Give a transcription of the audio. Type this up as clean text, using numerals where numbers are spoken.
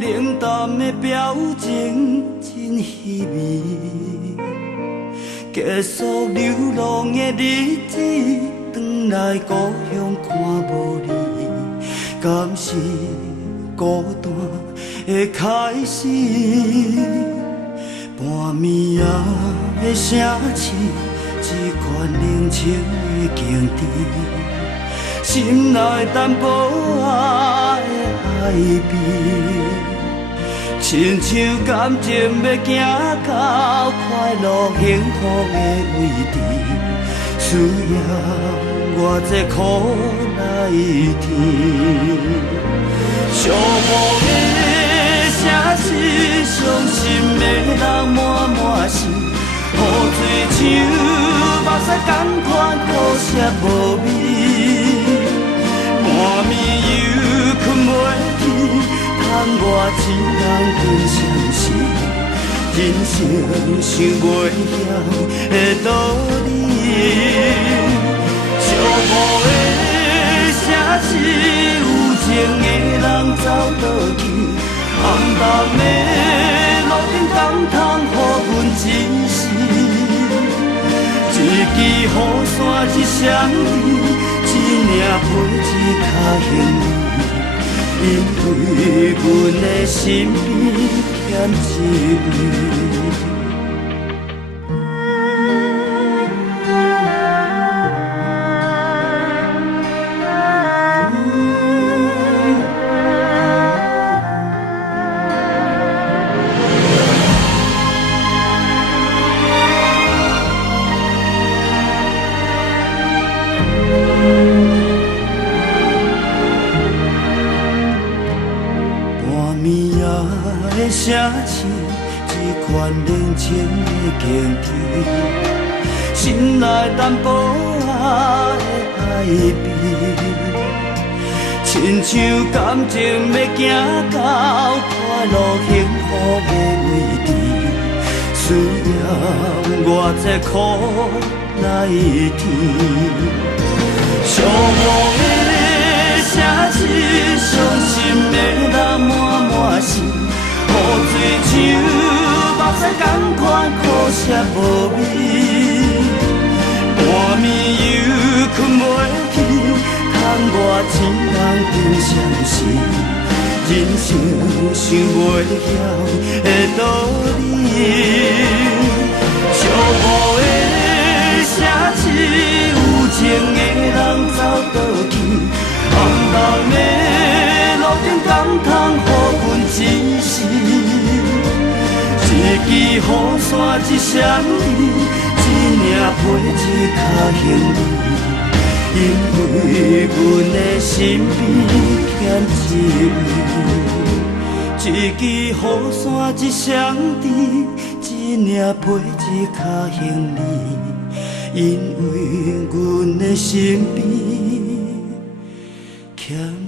冷淡的表情真稀微。结束流浪的日子，转来故乡看无你，敢是孤单的开始？半暝啊的城市，一款冷清的境地，心内淡薄仔的爱悲。亲像感情要行到快乐幸福的位置，需要我这苦来甜。寂寞的城市，伤心的人满满是，雨水像目屎同款苦涩无味。半暝又困袂去。叹我一人平常时，人生想袂晓的道理。寂寞的城市，有情的人走倒去，暗淡的路顶感叹予阮一时。一支雨伞一双臂，一领被一脚行李。因为阮的身边欠一位。城市一款冷清的境地，心内淡薄仔的爱悲，亲像感情要行到快乐幸福的位置，需要我这苦来甜。寂寞的城市，伤心的人满满是。雨水像目屎同款苦涩无味，半暝又困袂去，叹我一人平常时，人生想袂晓的道理。寂寞的城市，有情的人走倒去，暗淡的路顶感叹予阮一时。一支雨伞一双臂，一领被一脚行李。因为阮的身边欠一位，一支雨伞一双臂，一领被一脚行李。因为阮的身边欠。